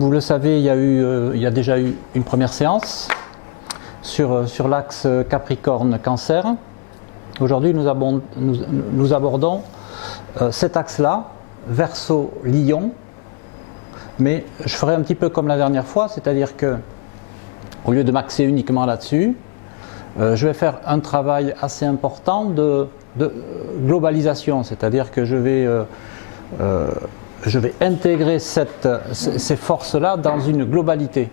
vous le savez, il y a déjà eu une première séance sur l'axe Capricorne-Cancer. Aujourd'hui, nous abordons cet axe-là, Verseau-Lion, mais je ferai un petit peu comme la dernière fois, c'est-à-dire que au lieu de m'axer uniquement là-dessus, je vais faire un travail assez important de globalisation, c'est-à-dire que je vais intégrer ces forces-là dans une globalité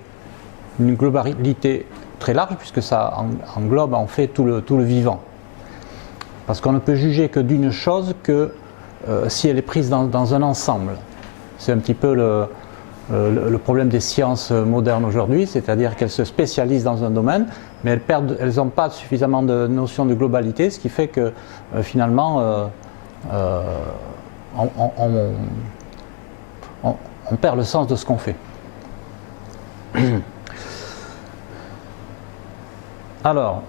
très large, puisque ça englobe en fait tout le vivant. Parce qu'on ne peut juger que d'une chose que si elle est prise dans un ensemble. C'est un petit peu le problème des sciences modernes aujourd'hui, c'est-à-dire qu'elles se spécialisent dans un domaine, mais elles n'ont pas suffisamment de notion de globalité, ce qui fait que finalement on perd le sens de ce qu'on fait. Alors,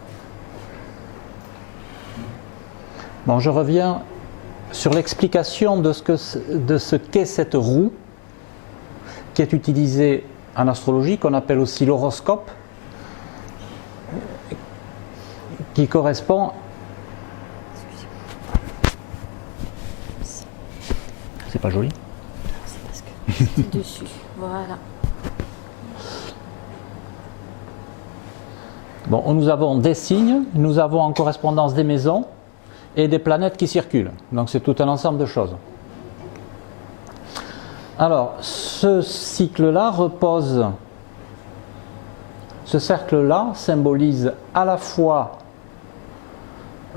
bon, je reviens sur l'explication de ce qu'est cette roue qui est utilisée en astrologie, qu'on appelle aussi l'horoscope, qui correspond. C'est pas joli? C'est parce que c'était dessus. Voilà. Bon, nous avons des signes, nous avons en correspondance des maisons et des planètes qui circulent. Donc c'est tout un ensemble de choses. Alors, ce cycle-là repose, ce cercle-là symbolise à la fois,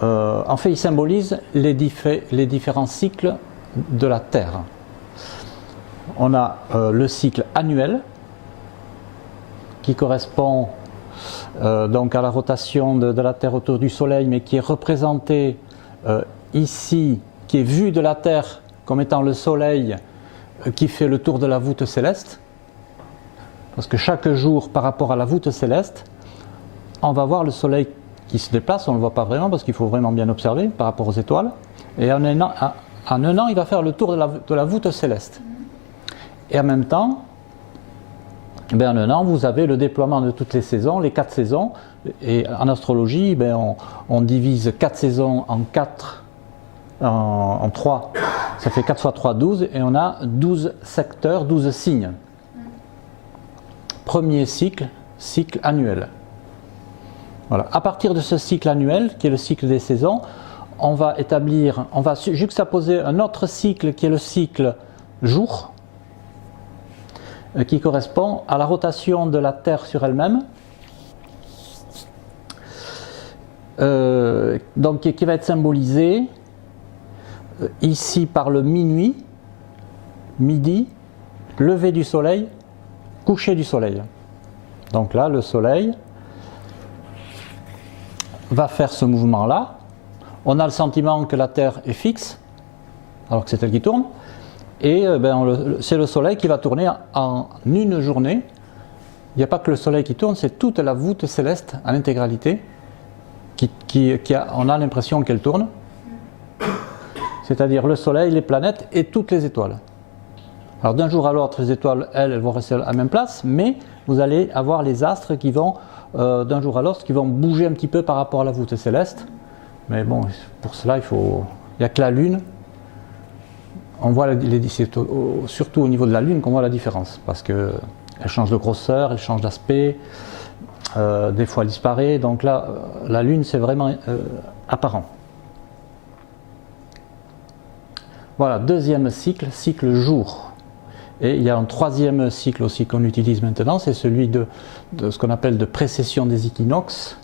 en fait il symbolise les différents cycles de la Terre. On a le cycle annuel qui correspond donc à la rotation de la Terre autour du Soleil, mais qui est représenté ici, qui est vu de la Terre comme étant le Soleil qui fait le tour de la voûte céleste. Parce que chaque jour, par rapport à la voûte céleste, on va voir le Soleil qui se déplace, on ne le voit pas vraiment parce qu'il faut vraiment bien observer par rapport aux étoiles. Et en un an, il va faire le tour de la voûte céleste. Et en même temps, en un an, vous avez le déploiement de toutes les saisons, les 4 saisons. Et en astrologie, on divise 4 saisons en 3. Ça fait 4 fois 3, 12. Et on a 12 secteurs, 12 signes. Premier cycle, cycle annuel. Voilà. À partir de ce cycle annuel, qui est le cycle des saisons, on va juxtaposer un autre cycle qui est le cycle jour, qui correspond à la rotation de la Terre sur elle-même, donc qui va être symbolisé ici par le minuit, midi, lever du soleil, coucher du soleil. Donc là, le soleil va faire ce mouvement-là. On a le sentiment que la Terre est fixe, alors que c'est elle qui tourne. Et c'est le soleil qui va tourner en une journée. Il n'y a pas que le soleil qui tourne, c'est toute la voûte céleste en intégralité. On a l'impression qu'elle tourne. C'est-à-dire le soleil, les planètes et toutes les étoiles. Alors d'un jour à l'autre, les étoiles, elles vont rester à la même place, mais vous allez avoir les astres qui vont, d'un jour à l'autre, qui vont bouger un petit peu par rapport à la voûte céleste. Mais bon, pour cela, il n'y a que la Lune. On voit surtout au niveau de la Lune qu'on voit la différence, parce qu'elle change de grosseur, elle change d'aspect, des fois elle disparaît, donc là, la Lune c'est vraiment apparent. Voilà, deuxième cycle, cycle jour. Et il y a un troisième cycle aussi qu'on utilise maintenant, c'est celui de ce qu'on appelle de précession des équinoxes.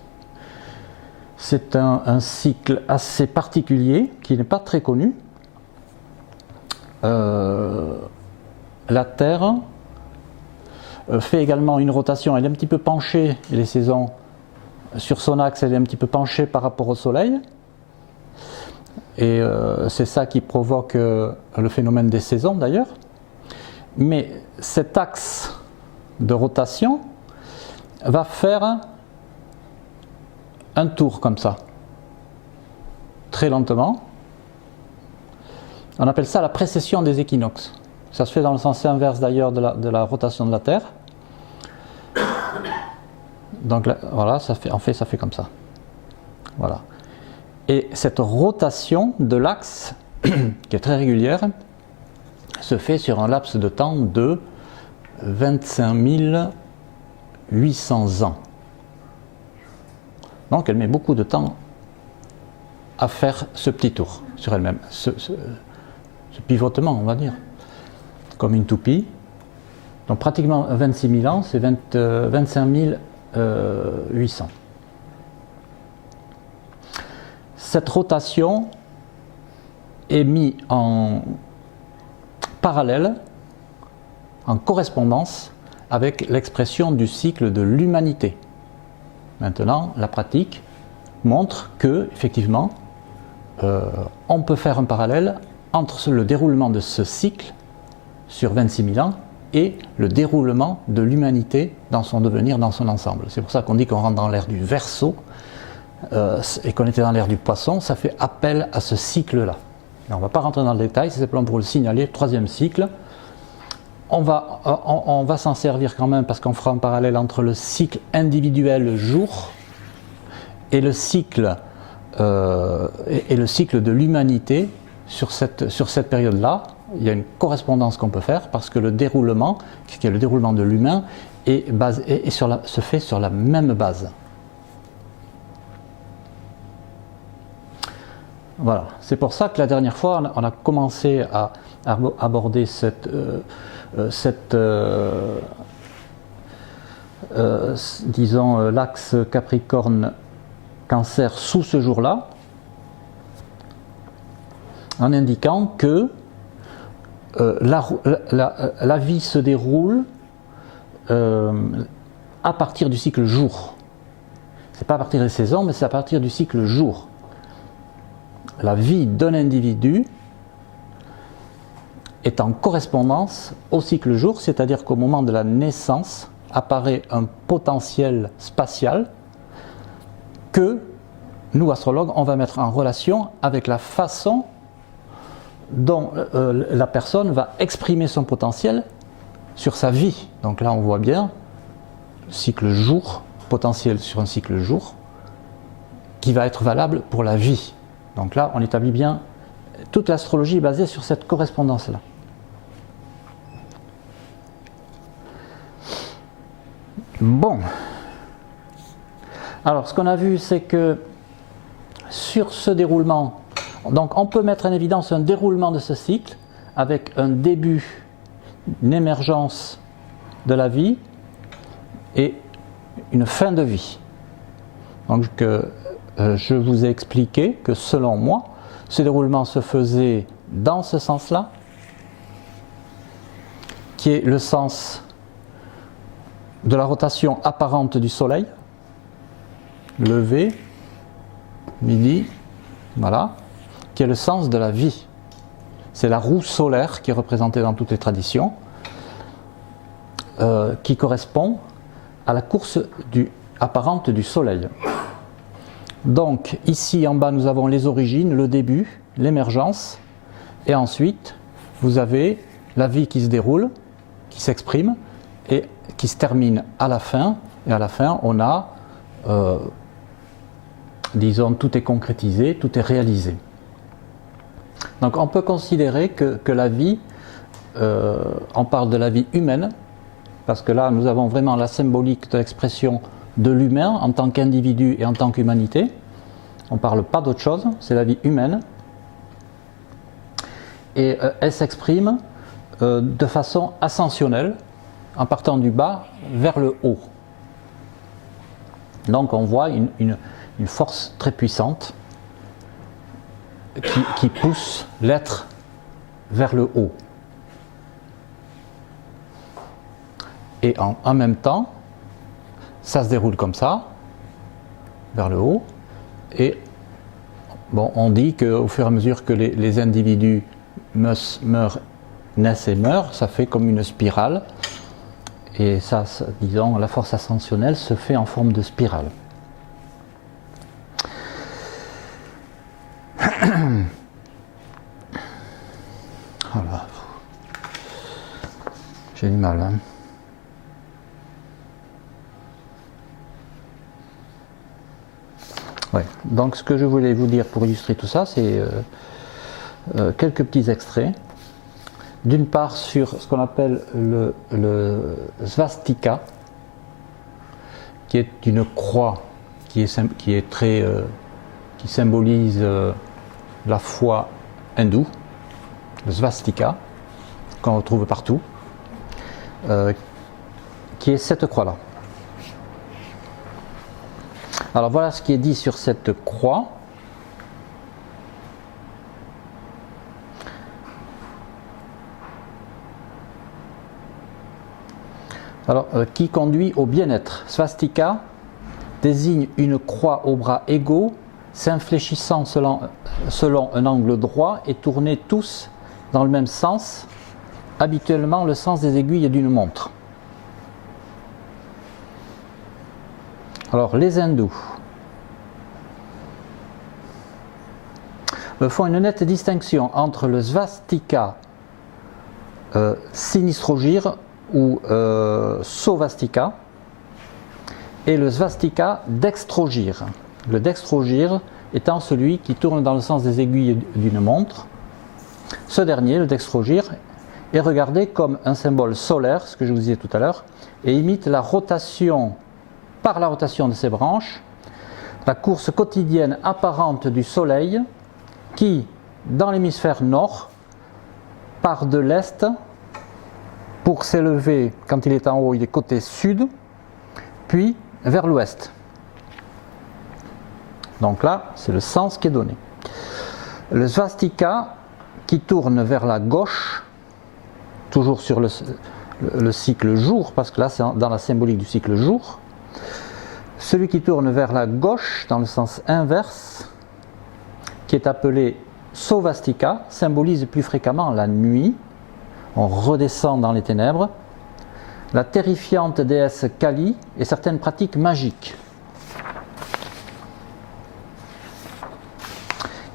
C'est un cycle assez particulier, qui n'est pas très connu. La Terre fait également une rotation, elle est un petit peu penchée, les saisons sur son axe, elle est un petit peu penchée par rapport au Soleil, et c'est ça qui provoque le phénomène des saisons d'ailleurs. Mais cet axe de rotation va faire un tour comme ça, très lentement. On appelle ça la précession des équinoxes. Ça se fait dans le sens inverse d'ailleurs de la rotation de la Terre. Donc là, voilà, ça fait comme ça. Voilà. Et cette rotation de l'axe, qui est très régulière, se fait sur un laps de temps de 25 800 ans. Donc elle met beaucoup de temps à faire ce petit tour sur elle-même, ce pivotement, on va dire, comme une toupie. Donc pratiquement 26 000 ans, c'est 25 800. Cette rotation est mise en parallèle, en correspondance avec l'expression du cycle de l'humanité. Maintenant, la pratique montre que, effectivement, on peut faire un parallèle entre le déroulement de ce cycle sur 26 000 ans et le déroulement de l'humanité dans son devenir, dans son ensemble. C'est pour ça qu'on dit qu'on rentre dans l'ère du Verseau et qu'on était dans l'ère du Poisson, ça fait appel à ce cycle-là. On ne va pas rentrer dans le détail, c'est simplement pour le signaler, troisième cycle. On va s'en servir quand même parce qu'on fera un parallèle entre le cycle individuel jour et le cycle de l'humanité sur cette période-là. Il y a une correspondance qu'on peut faire parce que le déroulement, qui est le déroulement de l'humain, se fait sur la même base. Voilà, c'est pour ça que la dernière fois, on a commencé à aborder disons, l'axe Capricorne-Cancer sous ce jour-là, en indiquant que la vie se déroule à partir du cycle jour. Ce n'est pas à partir des saisons, mais c'est à partir du cycle jour. La vie d'un individu est en correspondance au cycle jour, c'est-à-dire qu'au moment de la naissance apparaît un potentiel spatial que nous, astrologues, on va mettre en relation avec la façon dont la personne va exprimer son potentiel sur sa vie. Donc là, on voit bien cycle jour, potentiel sur un cycle jour, qui va être valable pour la vie. Donc là, on établit bien, toute l'astrologie est basée sur cette correspondance-là. Bon. Alors, ce qu'on a vu, c'est que sur ce déroulement, donc on peut mettre en évidence un déroulement de ce cycle avec un début, une émergence de la vie et une fin de vie. Donc, je vous ai expliqué que selon moi, ce déroulement se faisait dans ce sens-là, qui est le sens de la rotation apparente du Soleil, lever, midi, voilà, qui est le sens de la vie. C'est la roue solaire qui est représentée dans toutes les traditions, qui correspond à la course apparente du Soleil. Donc ici en bas nous avons les origines, le début, l'émergence, et ensuite vous avez la vie qui se déroule, qui s'exprime et qui se termine à la fin, et à la fin on a, disons, tout est concrétisé, tout est réalisé. Donc on peut considérer que la vie, on parle de la vie humaine, parce que là nous avons vraiment la symbolique de l'expression de l'humain en tant qu'individu et en tant qu'humanité. On ne parle pas d'autre chose, c'est la vie humaine. Et elle s'exprime de façon ascensionnelle, en partant du bas vers le haut. Donc on voit une force très puissante qui pousse l'être vers le haut. Et en même temps, ça se déroule comme ça, vers le haut, et bon, on dit qu'au fur et à mesure que les individus meurent, naissent et meurent, ça fait comme une spirale, et ça, disons, la force ascensionnelle se fait en forme de spirale. Voilà. original. Hein. Ouais. Donc ce que je voulais vous dire pour illustrer tout ça, c'est quelques petits extraits. D'une part sur ce qu'on appelle le svastika, qui est une croix qui symbolise la foi hindoue, le svastika, qu'on retrouve partout, qui est cette croix-là. Alors voilà ce qui est dit sur cette croix. Alors, qui conduit au bien-être. Svastika désigne une croix aux bras égaux, s'infléchissant selon un angle droit et tournés tous dans le même sens, habituellement le sens des aiguilles d'une montre. Alors, les hindous font une nette distinction entre le svastika sinistrogire ou sovastika et le svastika dextrogire. Le dextrogire étant celui qui tourne dans le sens des aiguilles d'une montre. Ce dernier, le dextrogire, est regardé comme un symbole solaire, ce que je vous disais tout à l'heure, et imite la rotation, par la rotation de ses branches, la course quotidienne apparente du Soleil qui, dans l'hémisphère nord, part de l'est pour s'élever, quand il est en haut, il est côté sud, puis vers l'ouest. Donc là, c'est le sens qui est donné. Le svastika qui tourne vers la gauche, toujours sur le cycle jour, parce que là c'est dans la symbolique du cycle jour. Celui qui tourne vers la gauche, dans le sens inverse, qui est appelé sovastika, symbolise plus fréquemment la nuit. On redescend dans les ténèbres, la terrifiante déesse Kali et certaines pratiques magiques.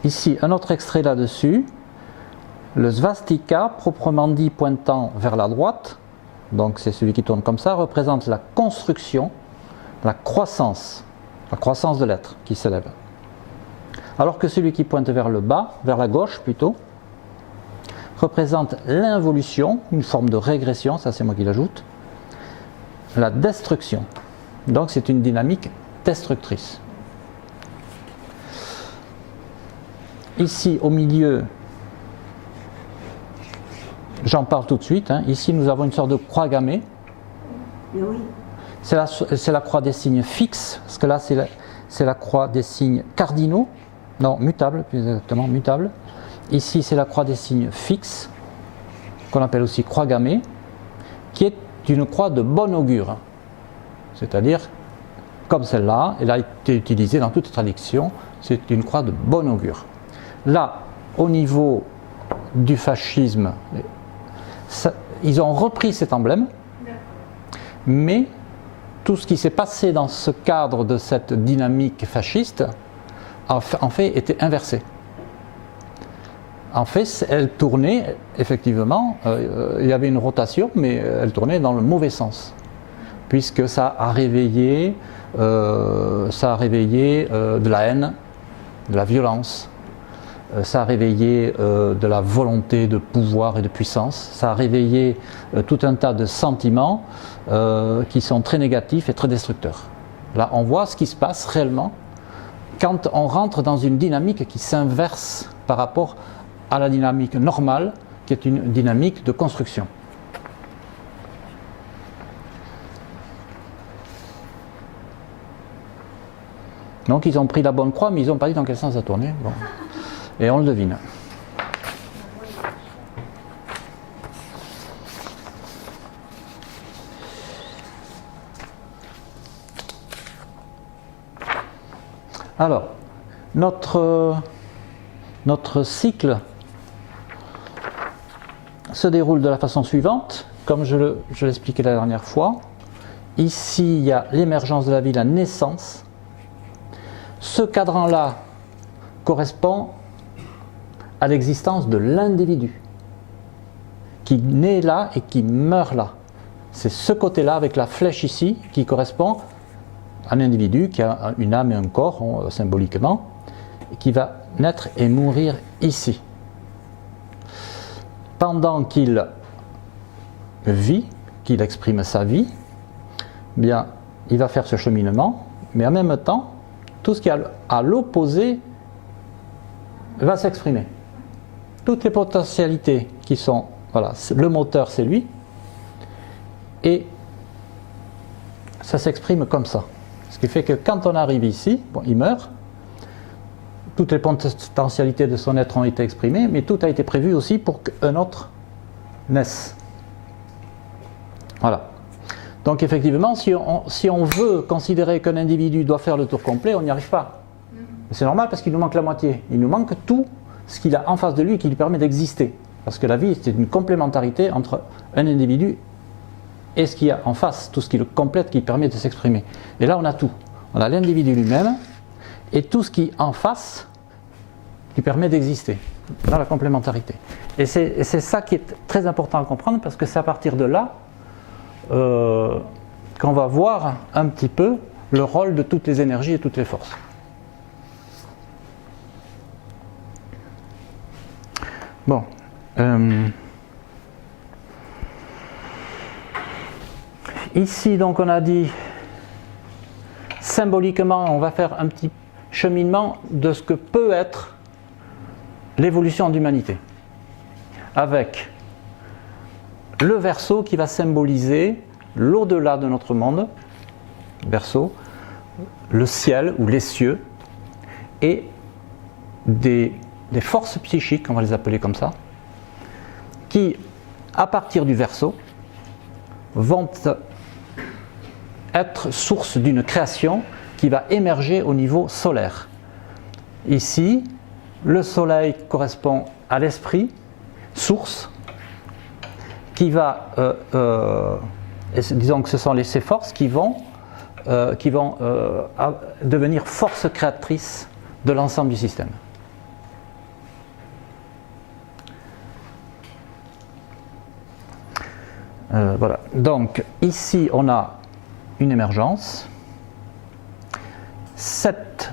Ici, un autre extrait là-dessus. Le svastika, proprement dit pointant vers la droite, donc c'est celui qui tourne comme ça, représente la construction, la croissance de l'être qui s'élève. Alors que celui qui pointe vers le bas, vers la gauche plutôt, représente l'involution, une forme de régression, ça c'est moi qui l'ajoute, la destruction. Donc c'est une dynamique destructrice. Ici au milieu, j'en parle tout de suite, hein. Ici nous avons une sorte de croix gammée. Oui. C'est la croix des signes fixes, parce que là c'est la croix des signes cardinaux, non mutables, plus exactement mutables. Ici c'est la croix des signes fixes, qu'on appelle aussi croix gammée, qui est une croix de bon augure. C'est-à-dire, comme celle-là, elle a été utilisée dans toutes les traductions, c'est une croix de bon augure. Là, au niveau du fascisme, ils ont repris cet emblème, mais tout ce qui s'est passé dans ce cadre de cette dynamique fasciste, en fait, était inversé. En fait, elle tournait, effectivement, il y avait une rotation, mais elle tournait dans le mauvais sens, puisque ça a réveillé de la haine, de la violence, ça a réveillé de la volonté de pouvoir et de puissance, ça a réveillé tout un tas de sentiments qui sont très négatifs et très destructeurs. Là, on voit ce qui se passe réellement quand on rentre dans une dynamique qui s'inverse par rapport à la dynamique normale, qui est une dynamique de construction. Donc ils ont pris la bonne croix, mais ils n'ont pas dit dans quel sens ça tournait. Bon. Et on le devine. Alors, notre cycle se déroule de la façon suivante, comme je l'expliquais la dernière fois. Ici, il y a l'émergence de la vie, la naissance. Ce cadran-là correspond à l'existence de l'individu qui naît là et qui meurt là. c'est ce côté-là avec la flèche ici qui correspond à un individu qui a une âme et un corps, symboliquement, qui va naître et mourir ici. Pendant qu'il vit, qu'il exprime sa vie, bien, il va faire ce cheminement, mais en même temps, tout ce qui est à l'opposé va s'exprimer. Toutes les potentialités qui sont, voilà, le moteur c'est lui, et ça s'exprime comme ça. Ce qui fait que quand on arrive ici, bon, il meurt, toutes les potentialités de son être ont été exprimées, mais tout a été prévu aussi pour qu'un autre naisse. Voilà. Donc effectivement, si on veut considérer qu'un individu doit faire le tour complet, on n'y arrive pas. C'est normal parce qu'il nous manque la moitié. Il nous manque tout ce qu'il a en face de lui qui lui permet d'exister. Parce que la vie, c'est une complémentarité entre un individu et ce qu'il y a en face, tout ce qui le complète, qui permet de s'exprimer. Et là, on a tout. On a l'individu lui-même et tout ce qui en face lui permet d'exister dans la complémentarité. Et c'est ça qui est très important à comprendre parce que c'est à partir de là qu'on va voir un petit peu le rôle de toutes les énergies et toutes les forces. Bon. Ici, donc, on a dit, symboliquement, on va faire un petit cheminement de ce que peut être l'évolution de l'humanité. Avec le Verseau qui va symboliser l'au-delà de notre monde, Verseau, le ciel ou les cieux, et des forces psychiques, on va les appeler comme ça, qui, à partir du Verseau, vont être source d'une création qui va émerger au niveau solaire. Ici, le soleil correspond à l'esprit, source, qui va, disons que ce sont ces forces qui vont devenir force créatrice de l'ensemble du système. Voilà. Donc ici on a une émergence. Cette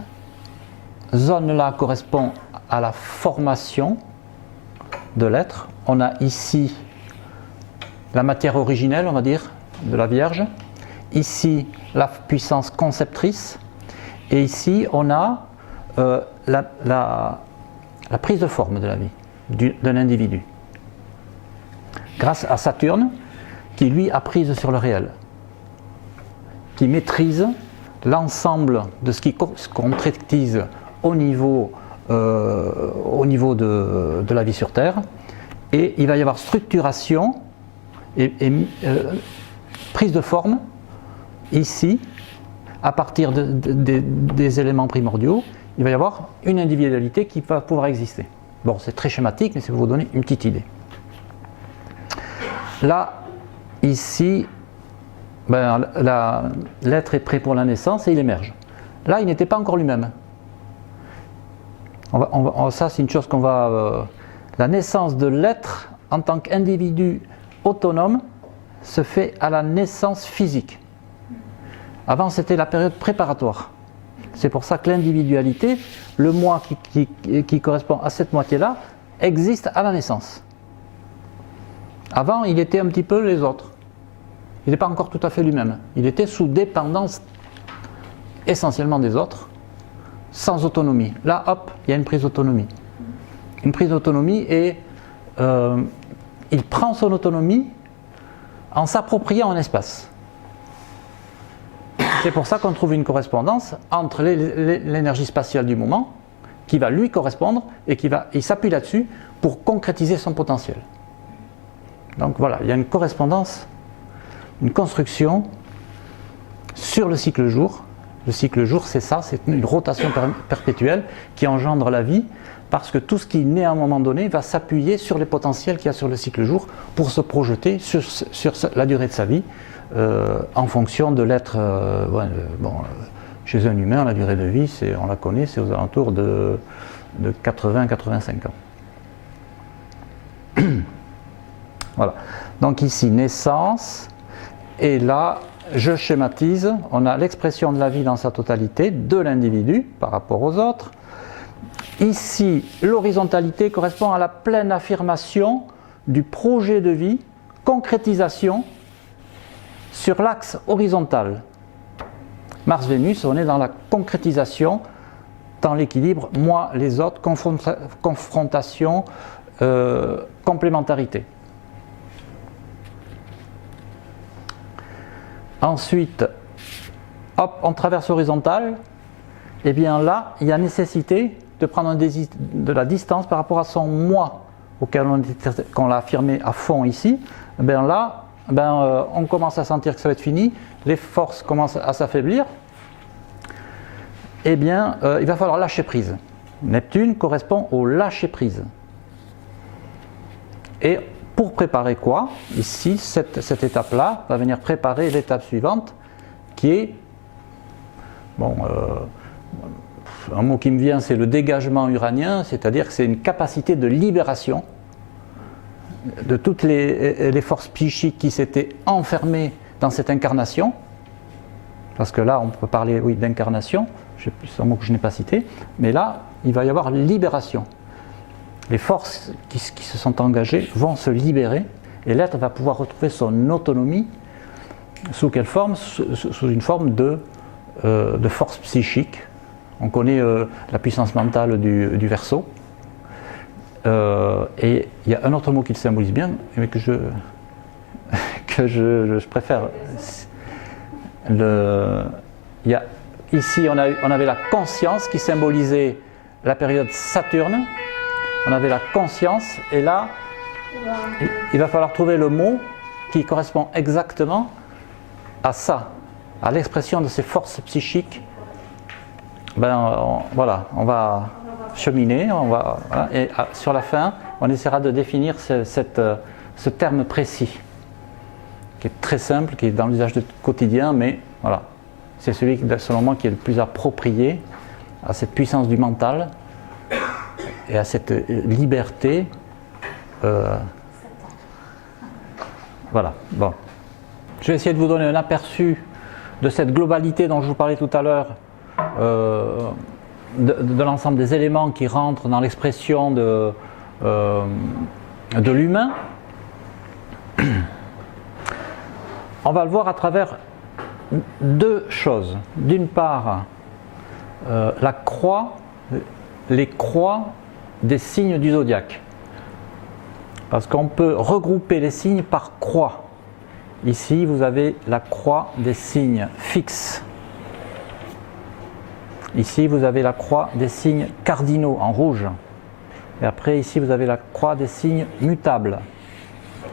zone-là correspond à la formation de l'être. On a ici la matière originelle, on va dire, de la Vierge. Ici la puissance conceptrice. Et ici on a la prise de forme de la vie d'un individu. Grâce à Saturne, qui lui a prise sur le réel, qui maîtrise l'ensemble de ce qui se concrétise au niveau de la vie sur Terre, et il va y avoir structuration et prise de forme ici, à partir des éléments primordiaux, il va y avoir une individualité qui va pouvoir exister. Bon, c'est très schématique, mais c'est pour vous donner une petite idée. Là, ici, l'être est prêt pour la naissance et il émerge. Là, il n'était pas encore lui-même. Ça, c'est une chose qu'on va... la naissance de l'être en tant qu'individu autonome se fait à la naissance physique. Avant, c'était la période préparatoire. C'est pour ça que l'individualité, le moi qui correspond à cette moitié-là, existe à la naissance. Avant, il était un petit peu les autres. Il n'est pas encore tout à fait lui-même. Il était sous dépendance essentiellement des autres, sans autonomie. Là, hop, il y a une prise d'autonomie. Une prise d'autonomie et il prend son autonomie en s'appropriant un espace. C'est pour ça qu'on trouve une correspondance entre l'énergie spatiale du moment, qui va lui correspondre, et il s'appuie là-dessus pour concrétiser son potentiel. Donc voilà, il y a une correspondance, une construction sur le cycle jour. Le cycle jour, c'est ça, c'est une rotation perpétuelle qui engendre la vie, parce que tout ce qui naît à un moment donné va s'appuyer sur les potentiels qu'il y a sur le cycle jour pour se projeter sur la durée de sa vie, en fonction de l'être. Chez un humain, la durée de vie, on la connaît, c'est aux alentours de 80-85 ans. Voilà. Donc ici, naissance, Et là, je schématise, on a l'expression de la vie dans sa totalité, de l'individu par rapport aux autres. Ici, l'horizontalité correspond à la pleine affirmation du projet de vie, concrétisation sur l'axe horizontal. Mars-Vénus, on est dans la concrétisation, dans l'équilibre, moi, les autres, confrontation, complémentarité. Ensuite, hop, on traverse horizontal, et bien là, il y a nécessité de prendre de la distance par rapport à son moi, auquel on l'a affirmé à fond ici. Et bien là, on commence à sentir que ça va être fini, les forces commencent à s'affaiblir, eh bien, il va falloir lâcher prise. Neptune correspond au lâcher prise. Et pour préparer quoi? Ici, cette étape-là va venir préparer l'étape suivante, qui est, bon, un mot qui me vient, c'est le dégagement uranien, c'est-à-dire que c'est une capacité de libération de toutes les forces psychiques qui s'étaient enfermées dans cette incarnation, parce que là, on peut parler, oui, d'incarnation, c'est un mot que je n'ai pas cité, mais là, il va y avoir libération. Les forces qui se sont engagées vont se libérer et l'être va pouvoir retrouver son autonomie. Sous quelle forme? Sous une forme de force psychique. On connaît la puissance mentale du Verseau. Et il y a un autre mot qui le symbolise bien, mais que je préfère. Ici, on avait la conscience qui symbolisait la période Saturne. On avait la conscience, et là, il va falloir trouver le mot qui correspond exactement à ça, à l'expression de ces forces psychiques. Voilà, on va cheminer, voilà, et sur la fin, on essaiera de définir ce terme précis, qui est très simple, qui est dans l'usage quotidien, mais voilà, c'est celui, selon moi, qui est le plus approprié à cette puissance du mental et à cette liberté. Voilà, bon. Je vais essayer de vous donner un aperçu de cette globalité dont je vous parlais tout à l'heure, de l'ensemble des éléments qui rentrent dans l'expression de l'humain. On va le voir à travers deux choses. D'une part, la croix, les croix des signes du zodiaque. Parce qu'on peut regrouper les signes par croix. Ici, vous avez la croix des signes fixes. Ici, vous avez la croix des signes cardinaux en rouge. Et après, ici, vous avez la croix des signes mutables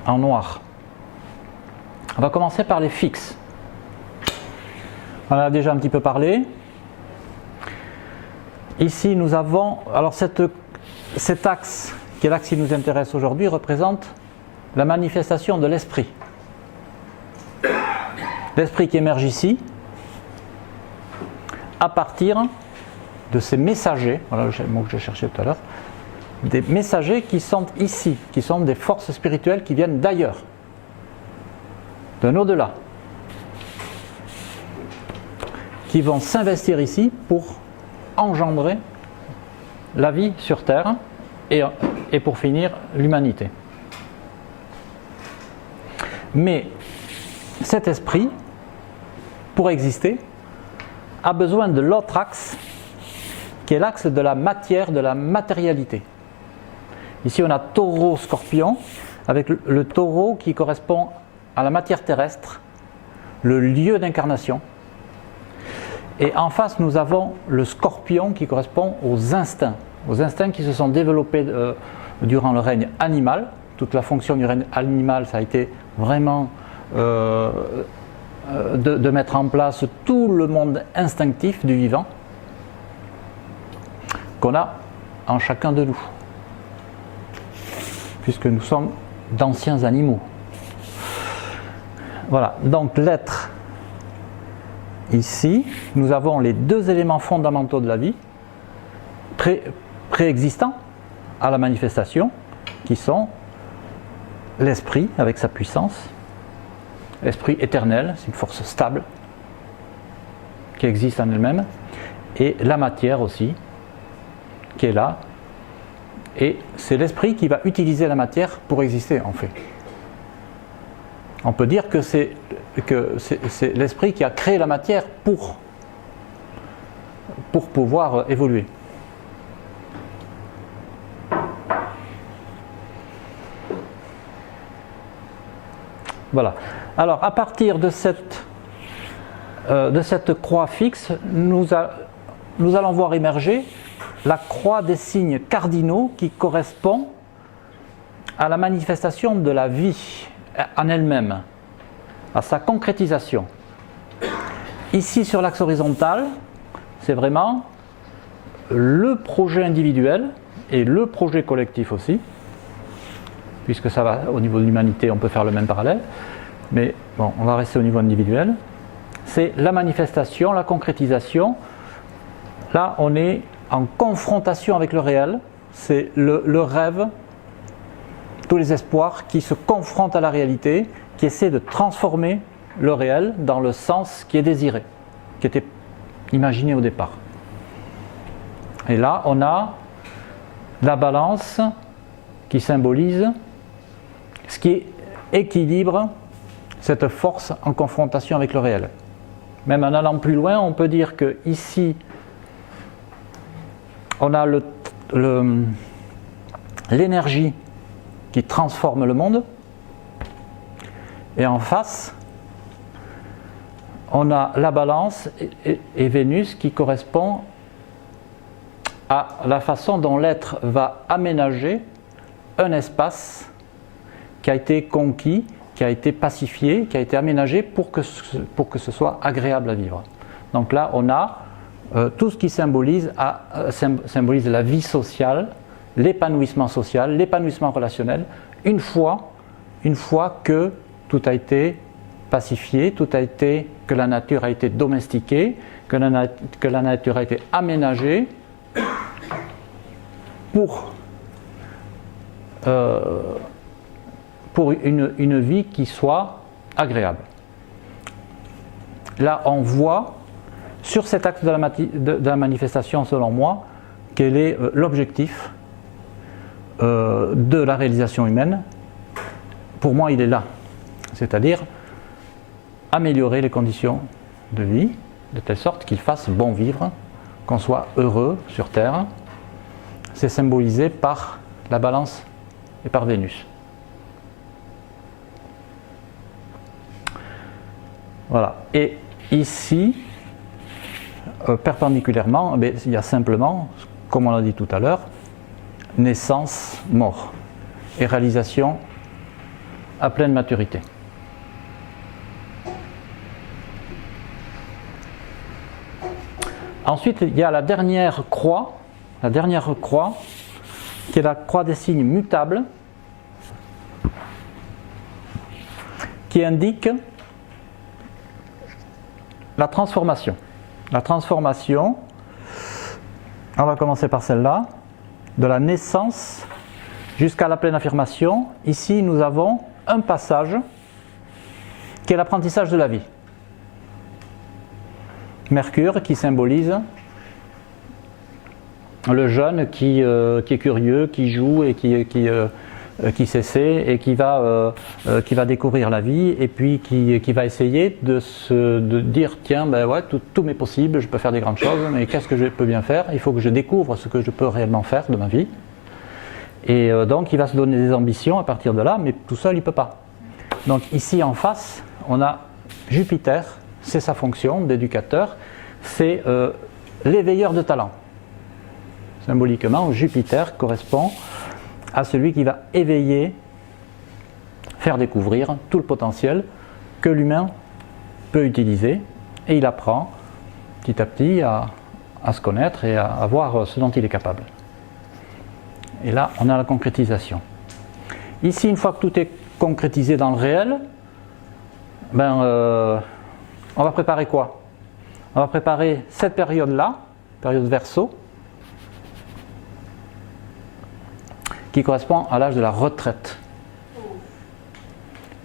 en noir. On va commencer par les fixes. On en a déjà un petit peu parlé. Ici, nous avons, alors cet axe, qui est l'axe qui nous intéresse aujourd'hui, représente la manifestation de l'esprit. L'esprit qui émerge ici, à partir de ces messagers, voilà le mot que j'ai cherché tout à l'heure, des messagers qui sont ici, qui sont des forces spirituelles qui viennent d'ailleurs, d'un au-delà, qui vont s'investir ici pour engendrer la vie sur Terre et pour finir l'humanité. Mais cet esprit, pour exister, a besoin de l'autre axe, qui est l'axe de la matière, de la matérialité. Ici on a taureau-scorpion, avec le taureau qui correspond à la matière terrestre, le lieu d'incarnation. Et en face, nous avons le scorpion qui correspond aux instincts qui se sont développés durant le règne animal. Toute la fonction du règne animal, ça a été vraiment de mettre en place tout le monde instinctif du vivant qu'on a en chacun de nous, puisque nous sommes d'anciens animaux. Voilà, donc l'être. Ici, nous avons les deux éléments fondamentaux de la vie, préexistants à la manifestation, qui sont l'esprit avec sa puissance L'esprit éternel, c'est une force stable qui existe en elle-même. Et la matière aussi, qui est là. Et c'est l'esprit qui va utiliser la matière pour exister, en fait. On peut dire que c'est l'esprit qui a créé la matière pour pouvoir évoluer. Voilà. Alors, à partir de cette croix fixe, nous allons voir émerger la croix des signes cardinaux qui correspond à la manifestation de la vie en elle-même, à sa concrétisation. Ici, sur l'axe horizontal, c'est vraiment le projet individuel et le projet collectif aussi, puisque ça va au niveau de l'humanité, on peut faire le même parallèle, mais bon, on va rester au niveau individuel. C'est la manifestation, la concrétisation. Là, on est en confrontation avec le réel, c'est le rêve, tous les espoirs qui se confrontent à la réalité, qui essaient de transformer le réel dans le sens qui est désiré, qui était imaginé au départ. Et là, on a la balance qui symbolise ce qui équilibre cette force en confrontation avec le réel. Même en allant plus loin, on peut dire que ici, on a l'énergie qui transforme le monde, et en face, on a la balance et Vénus qui correspond à la façon dont l'être va aménager un espace qui a été conquis, qui a été pacifié, qui a été aménagé pour que ce soit agréable à vivre. Donc là, on a tout ce qui symbolise la vie sociale, l'épanouissement social, l'épanouissement relationnel, une fois que tout a été pacifié, que la nature a été domestiquée, que la nature a été aménagée pour une vie qui soit agréable. Là, on voit sur cet axe de la manifestation, selon moi, quel est l'objectif de la réalisation humaine. Pour moi, il est là, c'est-à-dire améliorer les conditions de vie de telle sorte qu'il fasse bon vivre, qu'on soit heureux sur Terre. C'est symbolisé par la balance et par Vénus. Voilà. Et ici, perpendiculairement, il y a simplement, comme on l'a dit tout à l'heure, naissance, mort et réalisation à pleine maturité. Ensuite, il y a la dernière croix, qui est la croix des signes mutables, qui indique la transformation. La transformation, on va commencer par celle-là, de la naissance jusqu'à la pleine affirmation. Ici, nous avons un passage qui est l'apprentissage de la vie. Mercure qui symbolise le jeune qui est curieux, qui joue et qui s'essaie et qui va découvrir la vie et puis qui va essayer de dire tiens, ben ouais, tout m'est possible, je peux faire des grandes choses, mais qu'est-ce que je peux bien faire? Il faut que je découvre ce que je peux réellement faire de ma vie. Et donc il va se donner des ambitions à partir de là, mais tout seul il ne peut pas. Donc ici en face, on a Jupiter, c'est sa fonction d'éducateur, c'est l'éveilleur de talent. Symboliquement, Jupiter correspond à celui qui va éveiller, faire découvrir tout le potentiel que l'humain peut utiliser, et il apprend petit à petit à se connaître et à voir ce dont il est capable. Et là, on a la concrétisation. Ici, une fois que tout est concrétisé dans le réel, on va préparer quoi? On va préparer cette période-là, période Verseau, qui correspond à l'âge de la retraite.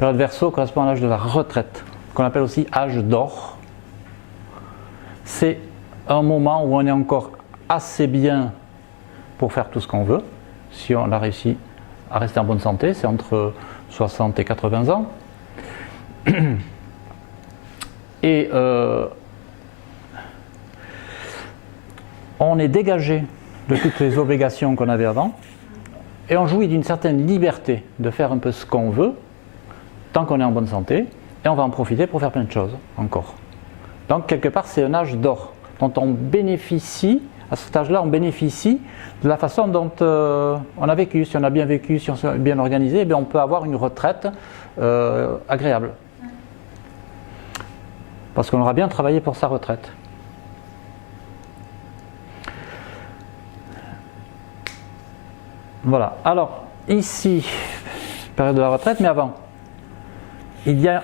période Verseau correspond à l'âge de la retraite, qu'on appelle aussi âge d'or. C'est un moment où on est encore assez bien pour faire tout ce qu'on veut, si on a réussi à rester en bonne santé, c'est entre 60 et 80 ans. Et on est dégagé de toutes les obligations qu'on avait avant, et on jouit d'une certaine liberté de faire un peu ce qu'on veut, tant qu'on est en bonne santé, et on va en profiter pour faire plein de choses encore. Donc quelque part c'est un âge d'or, dont on bénéficie, à cet âge-là on bénéficie de la façon dont on a vécu. Si on a bien vécu, si on s'est bien organisé, on peut avoir une retraite agréable. Parce qu'on aura bien travaillé pour sa retraite. Voilà, alors ici, période de la retraite, mais avant, il y a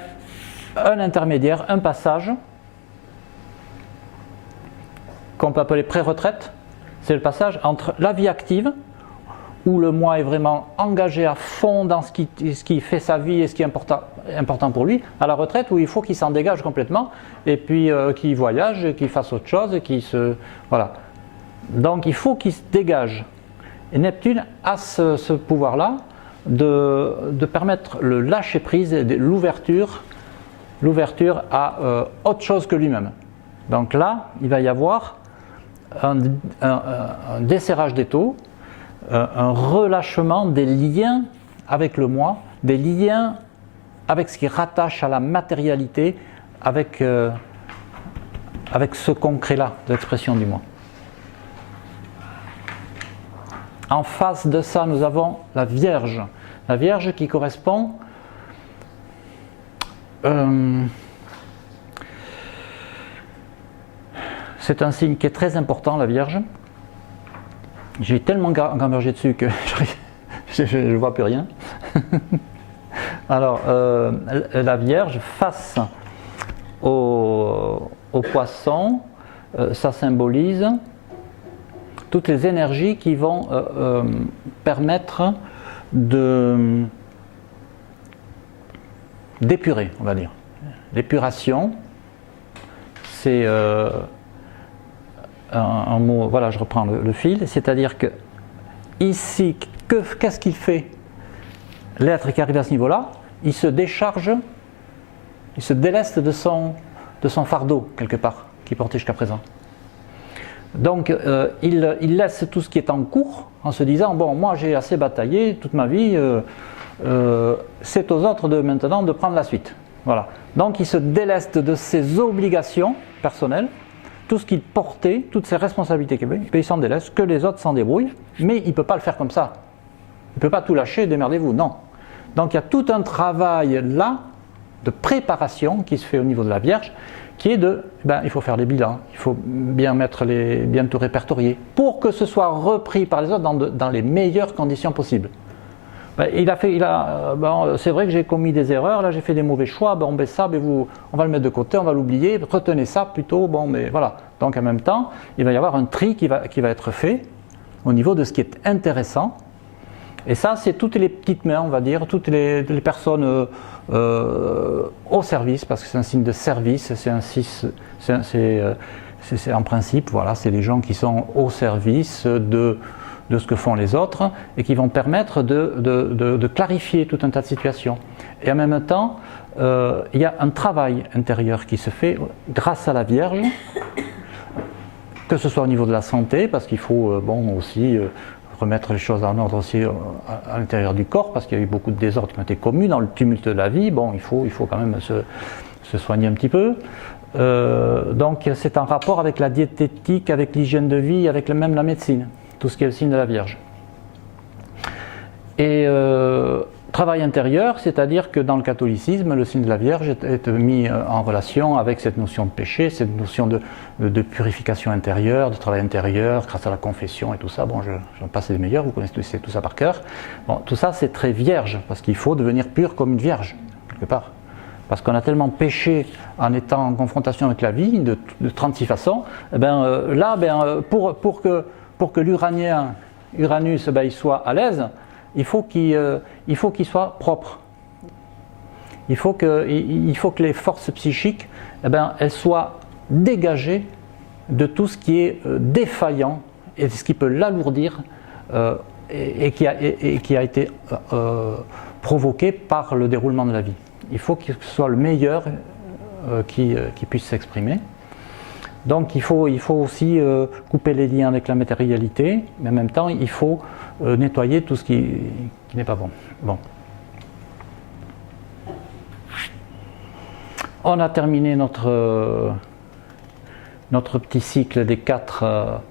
un intermédiaire, un passage qu'on peut appeler pré-retraite. C'est le passage entre la vie active, où le moi est vraiment engagé à fond dans ce qui fait sa vie et ce qui est important pour lui, à la retraite où il faut qu'il s'en dégage complètement, et puis qu'il voyage, qu'il fasse autre chose, voilà. Donc il faut qu'il se dégage. Et Neptune a ce pouvoir-là de permettre le lâcher-prise, l'ouverture à autre chose que lui-même. Donc là, il va y avoir un desserrage des taux, un relâchement des liens avec le moi, des liens avec ce qui rattache à la matérialité, avec ce concret-là de l'expression du moi. En face de ça, nous avons la Vierge. La Vierge qui correspond c'est un signe qui est très important, la Vierge. J'ai tellement gambergé dessus que je ne vois plus rien. Alors, la Vierge face au poisson, ça symbolise toutes les énergies qui vont permettre d'épurer, on va dire. L'épuration, c'est un mot, voilà, je reprends le fil, c'est-à-dire que ici, qu'est-ce qu'il fait l'être qui arrive à ce niveau-là? Il se décharge, il se déleste de son fardeau, quelque part, qu'il portait jusqu'à présent. Donc il laisse tout ce qui est en cours en se disant, bon, moi j'ai assez bataillé toute ma vie, c'est aux autres maintenant de prendre la suite. Voilà. Donc il se déleste de ses obligations personnelles, tout ce qu'il portait, toutes ses responsabilités qu'il avait, il s'en déleste, que les autres s'en débrouillent, mais il ne peut pas le faire comme ça. Il ne peut pas tout lâcher, démerdez-vous, non. Donc il y a tout un travail là, de préparation qui se fait au niveau de la Vierge, qui est il faut faire des bilans, il faut bien tout répertorier, pour que ce soit repris par les autres dans les meilleures conditions possibles. C'est vrai que j'ai commis des erreurs, là j'ai fait des mauvais choix, on va le mettre de côté, on va l'oublier, retenez ça plutôt, mais voilà. Donc en même temps, il va y avoir un tri qui va être fait au niveau de ce qui est intéressant. Et ça, c'est toutes les petites mains, on va dire, toutes les personnes au service, parce que c'est un signe de service, c'est en principe, voilà, c'est les gens qui sont au service de ce que font les autres et qui vont permettre de clarifier tout un tas de situations. Et en même temps, il y a un travail intérieur qui se fait grâce à la Vierge, que ce soit au niveau de la santé, parce qu'il faut aussi remettre les choses en ordre aussi à l'intérieur du corps, parce qu'il y a eu beaucoup de désordres qui ont été commis dans le tumulte de la vie. Il faut quand même se soigner un petit peu. Donc c'est en rapport avec la diététique, avec l'hygiène de vie, avec même la médecine, tout ce qui est le signe de la Vierge. Et travail intérieur, c'est-à-dire que dans le catholicisme, le signe de la Vierge est mis en relation avec cette notion de péché, cette notion de purification intérieure, de travail intérieur, grâce à la confession et tout ça. J'en passe des meilleurs, vous connaissez tout ça par cœur. Tout ça c'est très vierge, parce qu'il faut devenir pur comme une vierge, quelque part. Parce qu'on a tellement péché en étant en confrontation avec la vie, de 36 façons, pour que Uranus il soit à l'aise, il faut qu'il soit propre. il faut que les forces psychiques, eh ben, elles soient dégagées de tout ce qui est défaillant et ce qui peut l'alourdir et qui a été provoqué par le déroulement de la vie. Il faut que ce soit le meilleur qui puisse s'exprimer. Donc il faut aussi couper les liens avec la matérialité, mais en même temps il faut nettoyer tout ce qui n'est pas bon. Bon. On a terminé notre petit cycle des quatre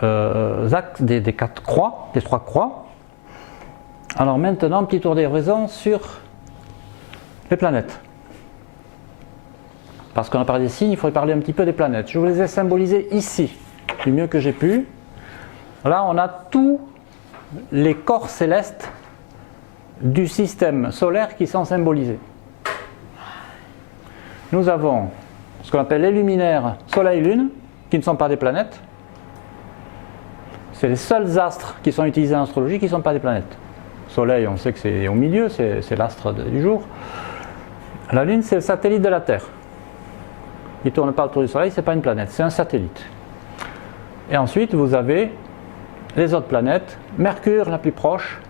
axes, des quatre croix, des trois croix. Alors maintenant, petit tour d'horizon sur les planètes. Parce qu'on a parlé des signes, il faudrait parler un petit peu des planètes. Je vous les ai symbolisées ici, du mieux que j'ai pu. Là, on a tous les corps célestes du système solaire qui sont symbolisés. Nous avons ce qu'on appelle les luminaires Soleil-Lune, qui ne sont pas des planètes. C'est les seuls astres qui sont utilisés en astrologie qui ne sont pas des planètes. Soleil, on sait que c'est au milieu, c'est l'astre du jour. La Lune, c'est le satellite de la Terre. Il ne tourne pas autour du Soleil, ce n'est pas une planète, c'est un satellite. Et ensuite, vous avez les autres planètes. Mercure, la plus proche.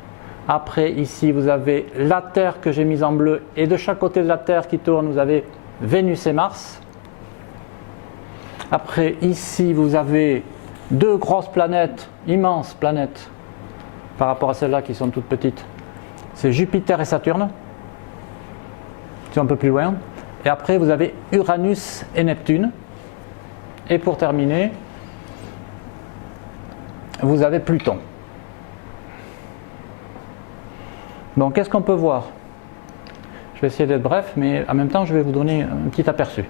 Après, ici, vous avez la Terre que j'ai mise en bleu. Et de chaque côté de la Terre qui tourne, vous avez Vénus et Mars. Après, ici, vous avez deux grosses planètes, immenses planètes, par rapport à celles-là qui sont toutes petites. C'est Jupiter et Saturne, qui sont un peu plus loin. Et après, vous avez Uranus et Neptune. Et pour terminer, vous avez Pluton. Bon, qu'est-ce qu'on peut voir? Je vais essayer d'être bref, mais en même temps, je vais vous donner un petit aperçu.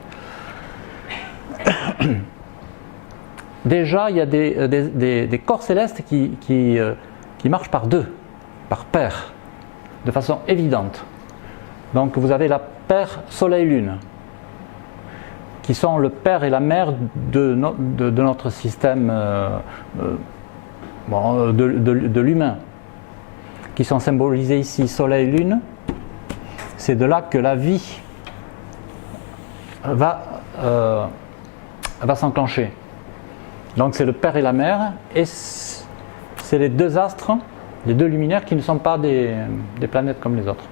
Déjà, il y a des corps célestes qui marchent par deux, par paire, de façon évidente. Donc vous avez la paire Soleil-Lune, qui sont le père et la mère de notre système de l'humain, qui sont symbolisés ici Soleil-Lune. C'est de là que la vie va s'enclencher. Donc c'est le père et la mère, et c'est les deux astres, les deux luminaires qui ne sont pas des planètes comme les autres.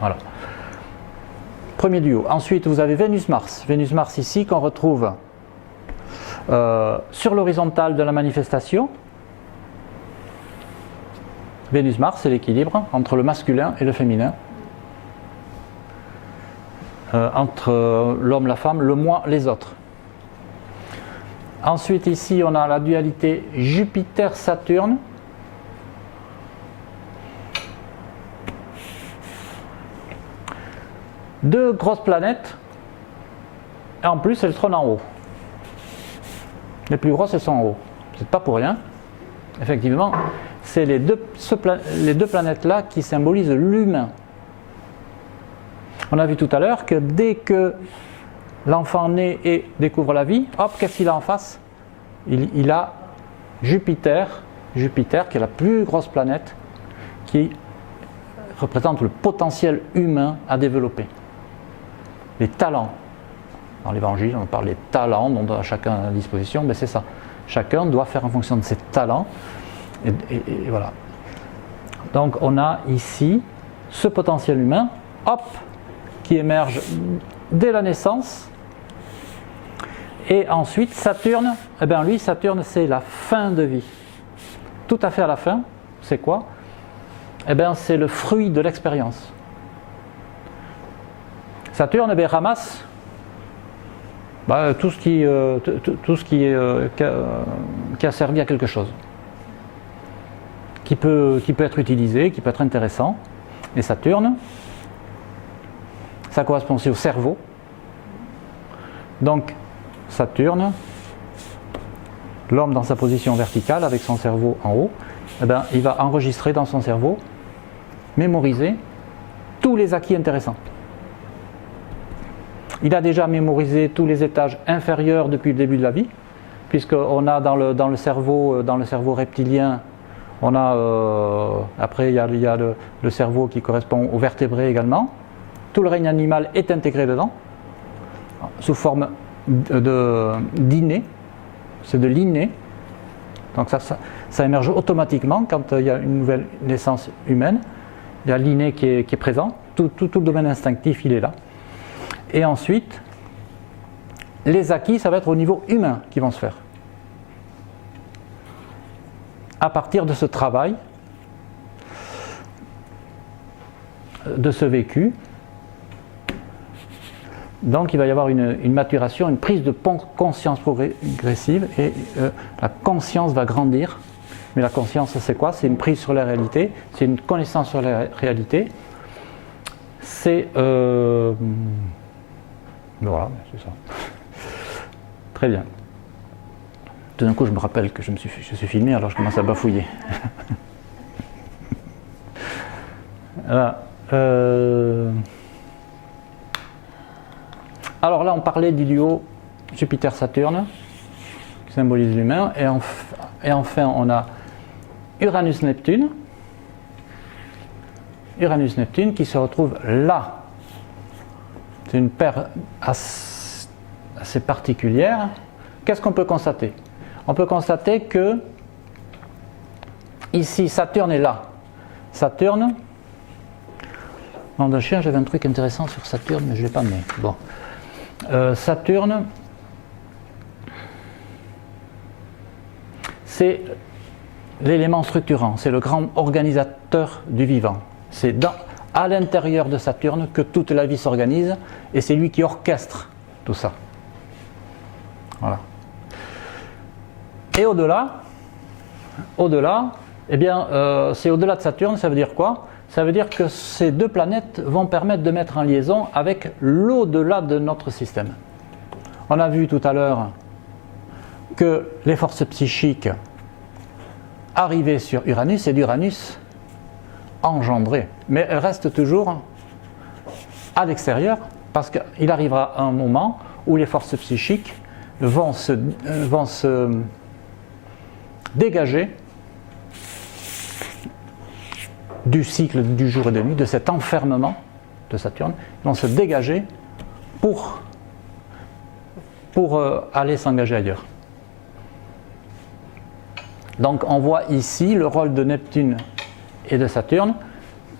Voilà. Premier duo. Ensuite, vous avez Vénus-Mars. Vénus-Mars ici qu'on retrouve sur l'horizontale de la manifestation. Vénus-Mars, c'est l'équilibre entre le masculin et le féminin. Entre l'homme, la femme, le moi, les autres. Ensuite, ici, on a la dualité Jupiter-Saturne. Deux grosses planètes, et en plus, elles trônent en haut. Les plus grosses, elles sont en haut. C'est pas pour rien. Effectivement, c'est les deux planètes-là qui symbolisent l'humain. On a vu tout à l'heure que dès que l'enfant naît et découvre la vie, hop, qu'est-ce qu'il a en face? Il a Jupiter, qui est la plus grosse planète, qui représente le potentiel humain à développer. Les talents. Dans l'Évangile, on parle des talents dont a chacun à disposition, mais c'est ça. Chacun doit faire en fonction de ses talents. Et voilà. Donc on a ici ce potentiel humain, hop, qui émerge dès la naissance. Et ensuite, Saturne, eh bien lui, Saturne, c'est la fin de vie. Tout à fait à la fin, c'est quoi? Eh bien, c'est le fruit de l'expérience. Saturne, eh bien, ramasse tout ce qui a servi à quelque chose, qui peut être utilisé, qui peut être intéressant. Et Saturne, ça correspond aussi au cerveau. Donc, Saturne, l'homme dans sa position verticale avec son cerveau en haut, eh bien, il va enregistrer dans son cerveau, mémoriser tous les acquis intéressants. Il a déjà mémorisé tous les étages inférieurs depuis le début de la vie, puisqu'on a dans le cerveau reptilien, On a, après, il y a le cerveau qui correspond aux vertébrés également. Tout le règne animal est intégré dedans, sous forme d'inné. C'est de l'inné. Donc ça émerge automatiquement quand il y a une nouvelle naissance humaine. Il y a l'inné qui est présent. Tout le domaine instinctif, il est là. Et ensuite, les acquis, ça va être au niveau humain qui vont se faire. À partir de ce travail, de ce vécu, donc il va y avoir une maturation, une prise de conscience progressive et la conscience va grandir. Mais la conscience, c'est quoi? C'est une prise sur la réalité, c'est une connaissance sur la réalité. C'est... Voilà, c'est ça. Très bien. Tout d'un coup, je me rappelle que je suis filmé, alors je commence à bafouiller. Voilà. Alors là, on parlait du duo Jupiter-Saturne, qui symbolise l'humain, et enfin, on a Uranus-Neptune. Uranus-Neptune qui se retrouve là. C'est une paire assez particulière. Qu'est-ce qu'on peut constater? On peut constater que ici, Saturne est là. Saturne, nom d'un chien, j'avais un truc intéressant sur Saturne, mais je ne l'ai pas mis. Bon. Saturne, c'est l'élément structurant, c'est le grand organisateur du vivant. C'est à l'intérieur de Saturne que toute la vie s'organise et c'est lui qui orchestre tout ça. Voilà. Et au-delà, eh bien, c'est au-delà de Saturne, ça veut dire quoi? Ça veut dire que ces deux planètes vont permettre de mettre en liaison avec l'au-delà de notre système. On a vu tout à l'heure que les forces psychiques arrivaient sur Uranus et d'Uranus engendrées. Mais elles restent toujours à l'extérieur parce qu'il arrivera un moment où les forces psychiques vont se dégager du cycle du jour et de nuit, de cet enfermement de Saturne, ils vont se dégager pour aller s'engager ailleurs. Donc on voit ici le rôle de Neptune et de Saturne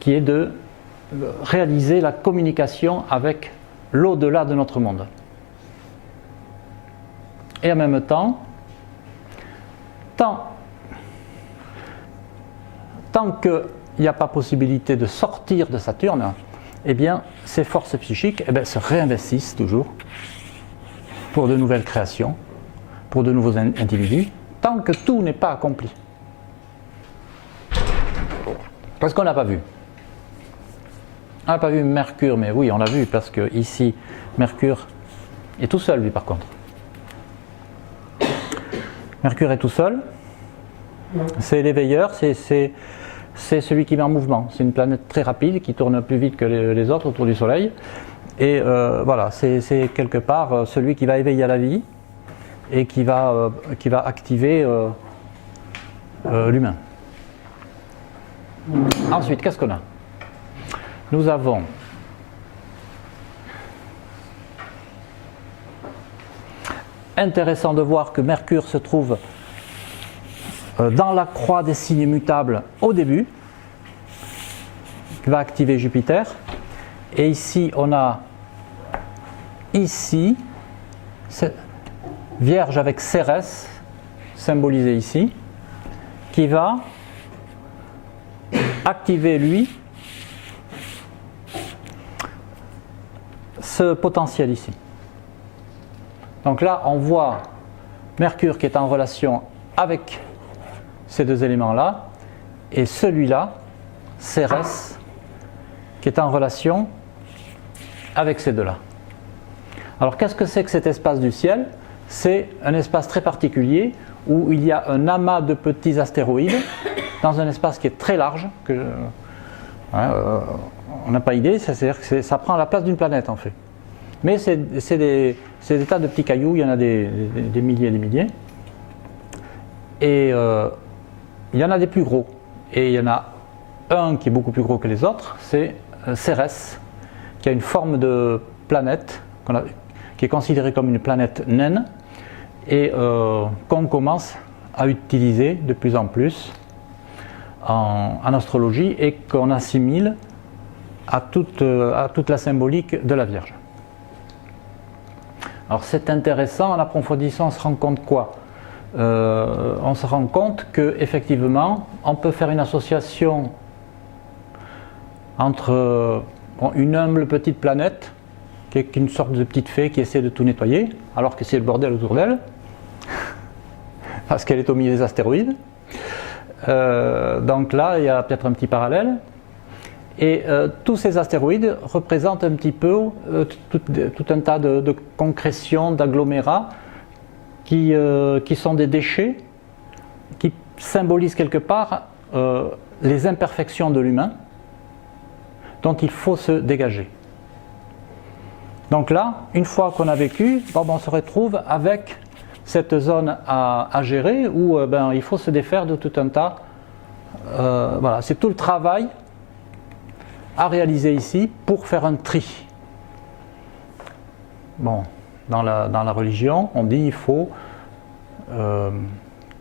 qui est de réaliser la communication avec l'au-delà de notre monde. Et en même temps, tant qu'il n'y a pas possibilité de sortir de Saturne, eh bien, ces forces psychiques se réinvestissent toujours pour de nouvelles créations, pour de nouveaux individus, tant que tout n'est pas accompli. Parce qu'on n'a pas vu. On n'a pas vu Mercure, mais oui, on l'a vu, parce que ici, Mercure est tout seul, lui, par contre. Mercure est tout seul, c'est l'éveilleur, c'est celui qui met en mouvement. C'est une planète très rapide qui tourne plus vite que les autres autour du Soleil. Et voilà, c'est quelque part celui qui va éveiller à la vie et qui va activer l'humain. Ensuite, qu'est-ce qu'on a? Nous avons intéressant de voir que Mercure se trouve dans la croix des signes mutables au début, qui va activer Jupiter. Et ici, on a ici Vierge avec Cérès, symbolisé ici, qui va activer lui ce potentiel ici. Donc là, on voit Mercure qui est en relation avec ces deux éléments-là, et celui-là, Cérès, qui est en relation avec ces deux-là. Alors qu'est-ce que c'est que cet espace du ciel? C'est un espace très particulier où il y a un amas de petits astéroïdes dans un espace qui est très large, on n'a pas idée, c'est-à-dire que ça prend la place d'une planète en fait. Mais c'est des tas de petits cailloux, il y en a des milliers et des milliers. Et il y en a des plus gros. Et il y en a un qui est beaucoup plus gros que les autres, c'est Cérès, qui a une forme de planète, qui est considérée comme une planète naine, et qu'on commence à utiliser de plus en plus en astrologie et qu'on assimile à toute la symbolique de la Vierge. Alors c'est intéressant, en approfondissant, on se rend compte quoi ? On se rend compte qu'effectivement, on peut faire une association entre une humble petite planète, qui est une sorte de petite fée qui essaie de tout nettoyer, alors que c'est le bordel autour d'elle, parce qu'elle est au milieu des astéroïdes. Donc là, il y a peut-être un petit parallèle. Et tous ces astéroïdes représentent un petit peu tout un tas de concrétions, d'agglomérats qui sont des déchets, qui symbolisent quelque part les imperfections de l'humain dont il faut se dégager. Donc là, une fois qu'on a vécu, on se retrouve avec cette zone à gérer où il faut se défaire de tout un tas. Voilà, c'est tout le travail à réaliser ici pour faire un tri. Bon, dans la religion, on dit qu'il faut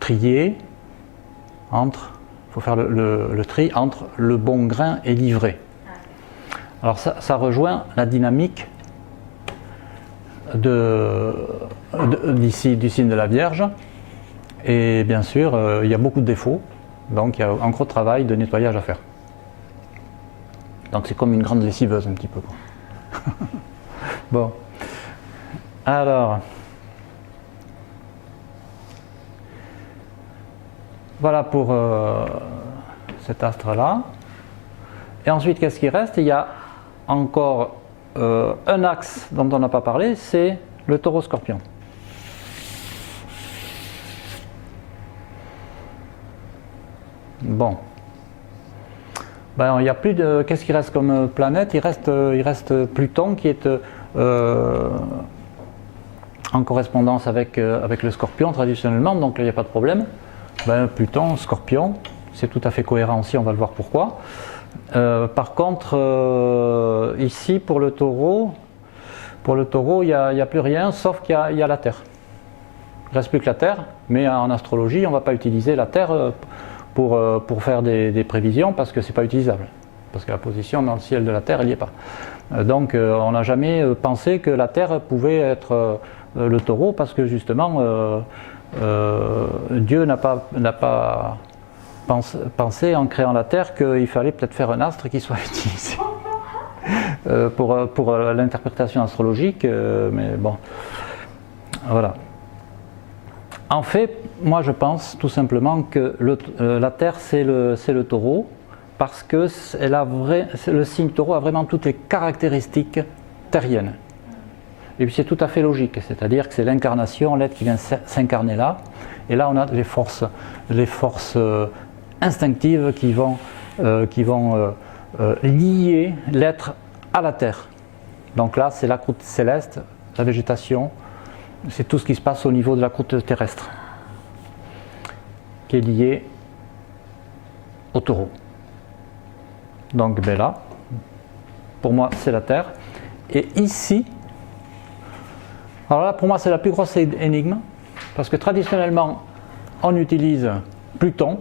trier il faut faire le tri entre le bon grain et l'ivraie. Alors ça rejoint la dynamique du signe de la Vierge, et bien sûr il y a beaucoup de défauts, donc il y a un gros travail de nettoyage à faire. Donc c'est comme une grande lessiveuse un petit peu. Bon, alors voilà pour cet astre là. Et ensuite, qu'est-ce qui reste? Il y a encore un axe dont on n'a pas parlé, c'est le Taureau-Scorpion. Bon. Il n'y a plus de. Qu'est-ce qui reste comme planète? Il reste Pluton qui est en correspondance avec le Scorpion traditionnellement, donc là il n'y a pas de problème. Pluton, Scorpion, c'est tout à fait cohérent aussi, on va le voir pourquoi. Par contre, ici pour le Taureau, il n'y a plus rien, sauf qu'il y a la Terre. Il ne reste plus que la Terre, mais en astrologie, on ne va pas utiliser la Terre pour faire des prévisions, parce que ce n'est pas utilisable. Parce que la position dans le ciel de la Terre, elle n'y est pas. Donc on n'a jamais pensé que la Terre pouvait être le Taureau, parce que justement, Dieu n'a pas pensé en créant la Terre qu'il fallait peut-être faire un astre qui soit utilisé pour l'interprétation astrologique, mais bon, voilà. En fait, moi je pense tout simplement que la Terre c'est le Taureau, parce que le signe Taureau a vraiment toutes les caractéristiques terriennes. Et puis c'est tout à fait logique, c'est-à-dire que c'est l'incarnation, l'être qui vient s'incarner là, et là on a les forces instinctives qui vont lier l'être à la Terre. Donc là c'est la croûte céleste, la végétation, c'est tout ce qui se passe au niveau de la croûte terrestre qui est lié au Taureau. Donc là, pour moi c'est la Terre, et ici, alors là pour moi c'est la plus grosse énigme, parce que traditionnellement on utilise Pluton.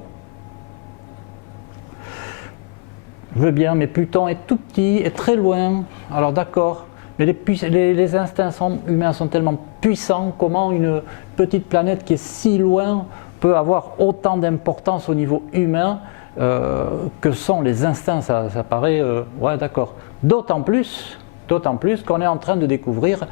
Je veux bien, mais Pluton est tout petit, est très loin, alors d'accord, mais les instincts humains sont tellement puissants, comment une petite planète qui est si loin peut avoir autant d'importance au niveau humain que sont les instincts, ça paraît, ouais d'accord. D'autant plus qu'on est en train de découvrir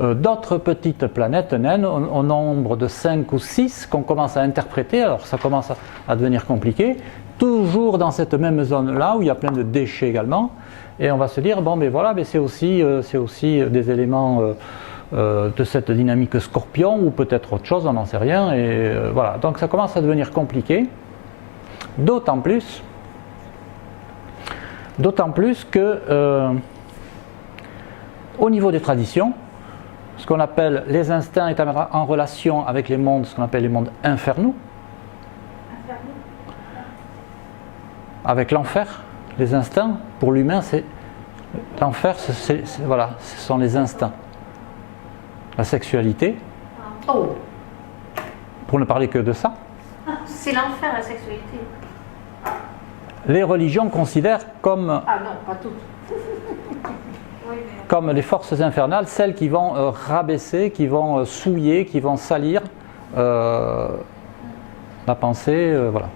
d'autres petites planètes naines au nombre de 5 ou 6 qu'on commence à interpréter, alors ça commence à devenir compliqué, toujours dans cette même zone-là où il y a plein de déchets également, et on va se dire, bon mais voilà, mais c'est aussi des éléments de cette dynamique Scorpion, ou peut-être autre chose, on n'en sait rien, et voilà, donc ça commence à devenir compliqué, d'autant plus que au niveau des traditions, ce qu'on appelle les instincts est en relation avec les mondes, ce qu'on appelle les mondes infernaux. avec l'enfer, les instincts. Pour l'humain, l'enfer, voilà, ce sont les instincts. La sexualité, Oh, pour ne parler que de ça. c'est l'enfer, la sexualité. Les religions considèrent comme, Ah non, pas toutes. Oui, mais... comme les forces infernales, celles qui vont rabaisser, qui vont souiller, qui vont salir la pensée, voilà.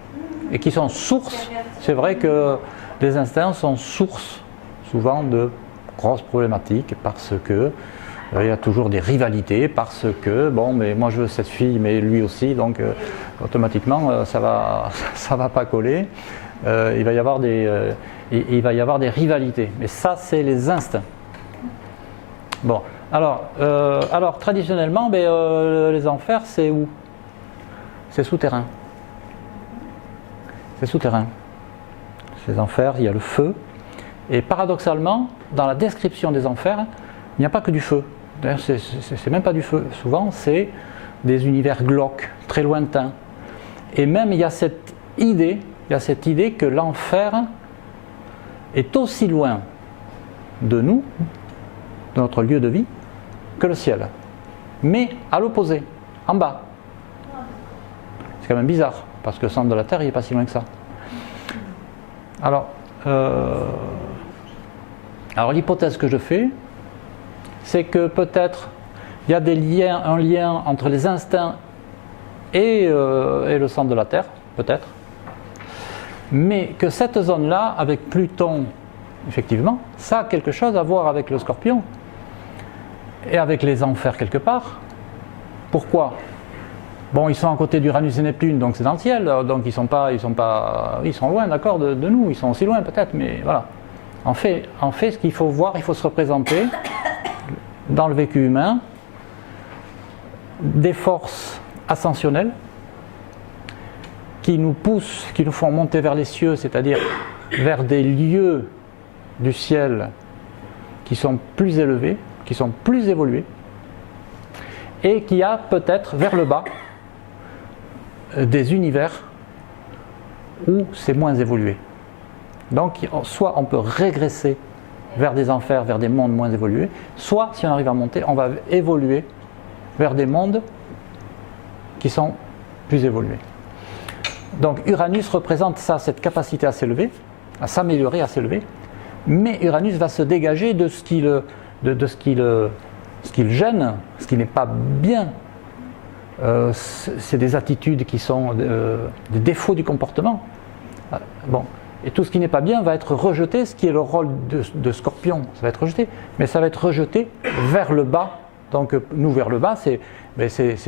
Et qui sont source, c'est vrai que les instincts sont source souvent de grosses problématiques parce que il y a toujours des rivalités, parce que bon, mais moi je veux cette fille, mais lui aussi, donc automatiquement ça va pas coller. Il va y avoir des rivalités, mais ça c'est les instincts. Bon, alors traditionnellement, les enfers c'est où? C'est souterrain. C'est souterrain. Ces enfers, il y a le feu. Et paradoxalement, dans la description des enfers, il n'y a pas que du feu. D'ailleurs, c'est même pas du feu. Souvent, c'est des univers glauques, très lointains. Et même, il y a cette idée que l'enfer est aussi loin de nous, de notre lieu de vie, que le ciel. Mais à l'opposé, en bas. C'est quand même bizarre, parce que le centre de la Terre, il n'est pas si loin que ça. Alors l'hypothèse que je fais, c'est que peut-être il y a un lien entre les instincts et le centre de la Terre, peut-être. Mais que cette zone-là, avec Pluton, effectivement, ça a quelque chose à voir avec le Scorpion et avec les enfers quelque part. Pourquoi ? Bon, ils sont à côté d'Uranus et Neptune, donc c'est dans le ciel, donc ils sont loin, d'accord, de nous, ils sont aussi loin peut-être, mais voilà. En fait, ce qu'il faut voir, il faut se représenter dans le vécu humain des forces ascensionnelles qui nous poussent, qui nous font monter vers les cieux, c'est-à-dire vers des lieux du ciel qui sont plus élevés, qui sont plus évolués, et qui a peut-être vers le bas des univers où c'est moins évolué. Donc soit on peut régresser vers des enfers, vers des mondes moins évolués, soit si on arrive à monter, on va évoluer vers des mondes qui sont plus évolués. Donc Uranus représente ça, cette capacité à s'élever, à s'améliorer, à s'élever, mais Uranus va se dégager de ce qui le gêne, ce qui n'est pas bien. C'est des attitudes qui sont des défauts du comportement. Bon. Et tout ce qui n'est pas bien va être rejeté, ce qui est le rôle de Scorpion, ça va être rejeté, mais ça va être rejeté vers le bas. Donc nous vers le bas, c'est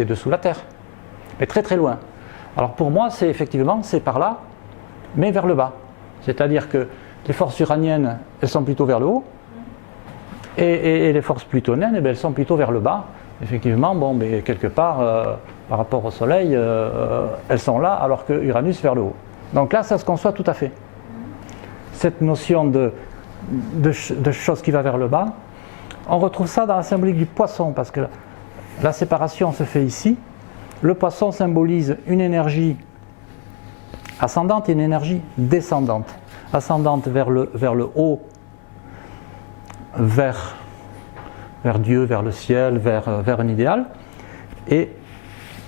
dessous la Terre, mais très très loin. Alors pour moi, c'est effectivement, c'est par là, mais vers le bas. C'est-à-dire que les forces uraniennes, elles sont plutôt vers le haut, et les forces plutoniennes, elles sont plutôt vers le bas. Effectivement, bon, mais quelque part, par rapport au Soleil, elles sont là, alors que Uranus vers le haut. Donc là, ça se conçoit tout à fait. Cette notion de chose qui va vers le bas, on retrouve ça dans la symbolique du poisson, parce que la séparation se fait ici. Le poisson symbolise une énergie ascendante et une énergie descendante. Ascendante vers le haut, vers Dieu, vers le ciel, vers un idéal. Et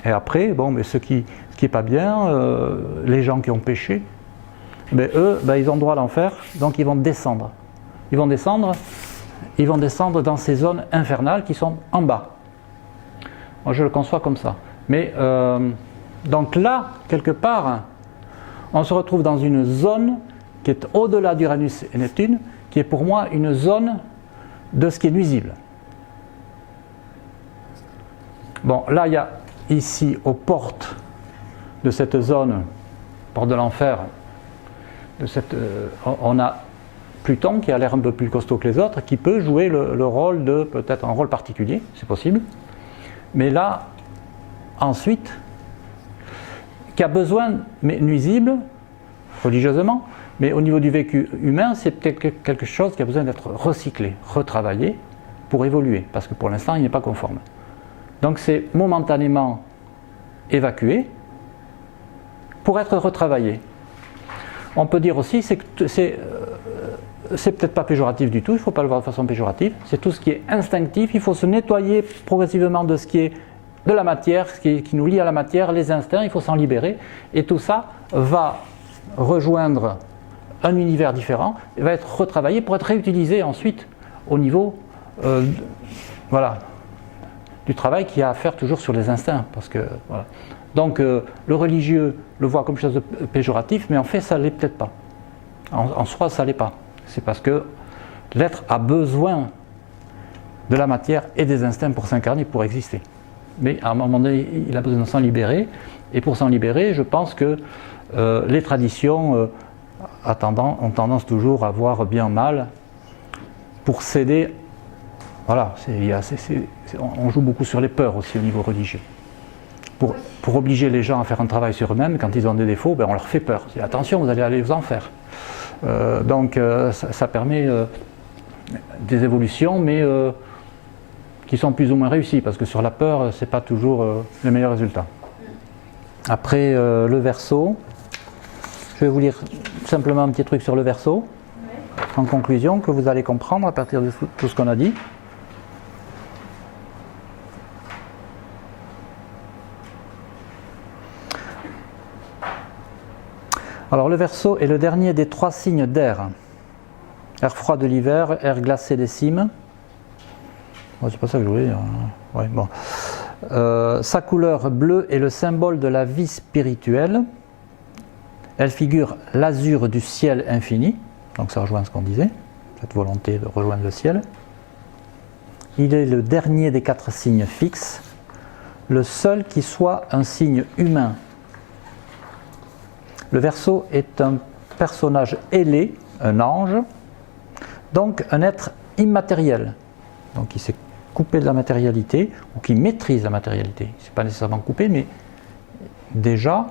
après, bon, mais ce qui n'est pas bien, les gens qui ont péché, ben eux, ils ont droit à l'enfer, donc ils vont descendre. Ils vont descendre dans ces zones infernales qui sont en bas. Moi, je le conçois comme ça. Mais donc là, quelque part, on se retrouve dans une zone qui est au-delà d'Uranus et Neptune, qui est pour moi une zone de ce qui est nuisible. Bon, là, il y a ici, aux portes de cette zone, porte de l'enfer, on a Pluton qui a l'air un peu plus costaud que les autres, qui peut jouer le rôle de, peut-être un rôle particulier, c'est possible. Mais là, ensuite, qui a besoin, mais nuisible, religieusement, mais au niveau du vécu humain, c'est peut-être quelque chose qui a besoin d'être recyclé, retravaillé, pour évoluer, parce que pour l'instant, il n'est pas conforme. Donc c'est momentanément évacué pour être retravaillé. On peut dire aussi, c'est peut-être pas péjoratif du tout, il ne faut pas le voir de façon péjorative, c'est tout ce qui est instinctif, il faut se nettoyer progressivement de ce qui est de la matière, ce qui nous lie à la matière, les instincts, il faut s'en libérer, et tout ça va rejoindre un univers différent, et va être retravaillé pour être réutilisé ensuite au niveau voilà, du travail qu'il y a à faire toujours sur les instincts. Parce que, voilà. Donc le religieux le voit comme quelque chose de péjoratif, mais en fait ça ne l'est peut-être pas. En soi ça ne l'est pas. C'est parce que l'être a besoin de la matière et des instincts pour s'incarner, pour exister. Mais à un moment donné, il a besoin de s'en libérer. Et pour s'en libérer, je pense que les traditions ont tendance toujours à voir bien mal pour céder. Voilà, on joue beaucoup sur les peurs aussi au niveau religieux. Pour obliger les gens à faire un travail sur eux-mêmes, quand ils ont des défauts, ben on leur fait peur. On dit, attention, vous allez aller vous en faire. Donc ça permet des évolutions, mais qui sont plus ou moins réussies, parce que sur la peur, ce n'est pas toujours le meilleur résultat. Après le Verseau, je vais vous lire simplement un petit truc sur le Verseau, en conclusion, que vous allez comprendre à partir de tout ce qu'on a dit. Alors le Verseau est le dernier des 3 signes d'air. Air froid de l'hiver, air glacé des cimes. Oh, c'est pas ça que je voulais dire. Ouais, bon. Sa couleur bleue est le symbole de la vie spirituelle. Elle figure l'azur du ciel infini. Donc ça rejoint ce qu'on disait, cette volonté de rejoindre le ciel. Il est le dernier des 4 signes fixes, le seul qui soit un signe humain. Le Verseau est un personnage ailé, un ange, donc un être immatériel, donc qui s'est coupé de la matérialité, ou qui maîtrise la matérialité. Il ne s'est pas nécessairement coupé, mais déjà,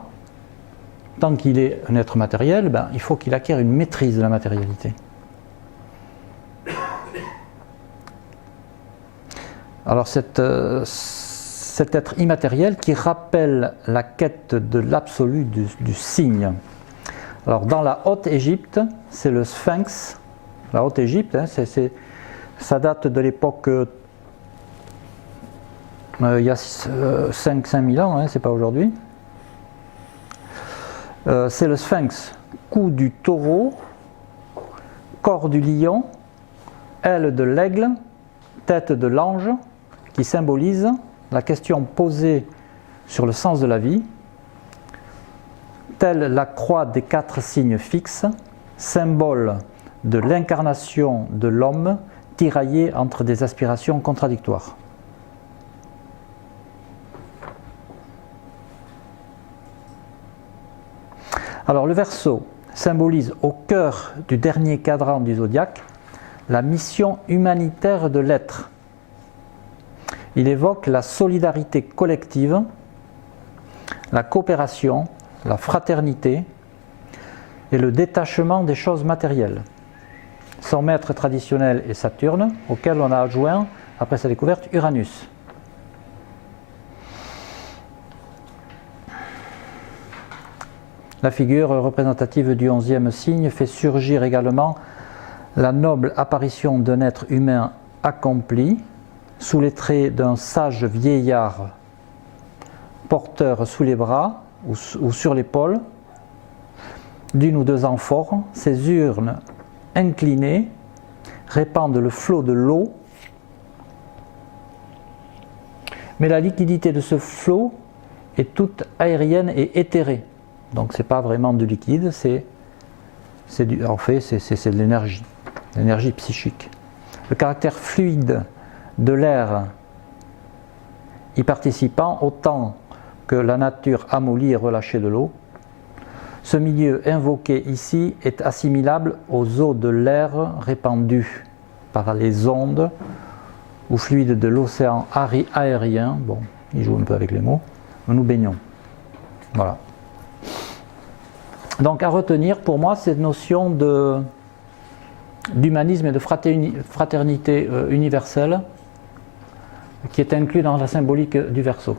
tant qu'il est un être matériel, ben, il faut qu'il acquiert une maîtrise de la matérialité. Alors cet être immatériel qui rappelle la quête de l'absolu du signe. Alors dans la Haute-Égypte, c'est le Sphinx. La Haute-Égypte, hein, ça date de l'époque, il y a 5000 ans, hein, c'est pas aujourd'hui. C'est le Sphinx, cou du taureau, corps du lion, aile de l'aigle, tête de l'ange, qui symbolise la question posée sur le sens de la vie, telle la croix des 4 signes fixes, symbole de l'incarnation de l'homme tiraillé entre des aspirations contradictoires. Alors le Verseau symbolise au cœur du dernier cadran du zodiaque la mission humanitaire de l'être. Il évoque la solidarité collective, la coopération, la fraternité et le détachement des choses matérielles. Son maître traditionnel est Saturne, auquel on a adjoint, après sa découverte, Uranus. La figure représentative du 11e signe fait surgir également la noble apparition d'un être humain accompli, sous les traits d'un sage vieillard porteur sous les bras ou sur l'épaule d'une ou 2 amphores. Ses urnes inclinées répandent le flot de l'eau, mais la liquidité de ce flot est toute aérienne et éthérée. Donc ce n'est pas vraiment du liquide, en fait c'est de l'énergie psychique. Le caractère fluide de l'air y participant autant que la nature amollie et relâchée de l'eau. Ce milieu invoqué ici est assimilable aux eaux de l'air répandues par les ondes ou fluides de l'océan aérien. Bon, il joue un peu avec les mots, où nous baignons. Voilà. Donc à retenir pour moi cette notion d'humanisme et de fraternité universelle qui est inclus dans la symbolique du Verseau.